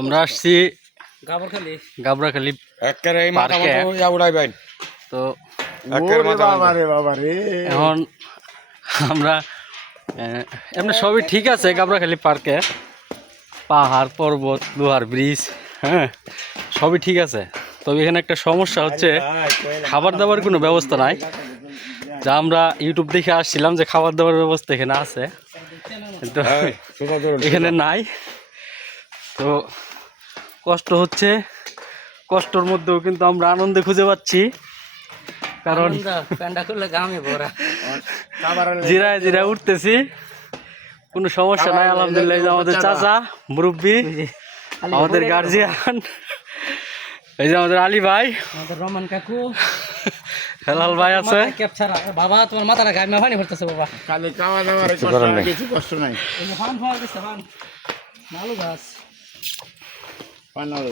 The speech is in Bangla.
আমরা আসছি গাবরাখালি। তো এখন আমরা এমনি সবই ঠিক আছে গাবরাখালি পার্কে। পাহাড় পর্বত লোহার ব্রিজ হ্যাঁ সবই ঠিক আছে। তবে এখানে একটা সমস্যা হচ্ছে খাবার দাবার কোনো ব্যবস্থা নাই। যা আমরা ইউটিউব দেখে আসছিলাম যে খাবার দাবার ব্যবস্থা এখানে আছে। কিন্তু ধরুন। এখানে নাই। তো কষ্ট হচ্ছে। কষ্টর মধ্যেও কিন্তু আমরা আনন্দে খুঁজে পাচ্ছি। কারণ জিরায় জিরায় উঠতেছি। কোনো সমস্যা নাই আলহামদুলিল্লাহ এই যে আমাদের চাচা। মুরব্বী আমাদের গার্জিয়ান এই যে আমাদের আলী ভাই। আমাদের রহমান কাকু। হেলাল ভাই আছে? বাবা তোমার মাথাটা গায়ে পানি ভরতেছে বাবা। খালি খাওয়া দাওয়ার কষ্ট কিছু কষ্ট নাই। ফান ফাওয়ার ফান। মালু গাছ। পানাল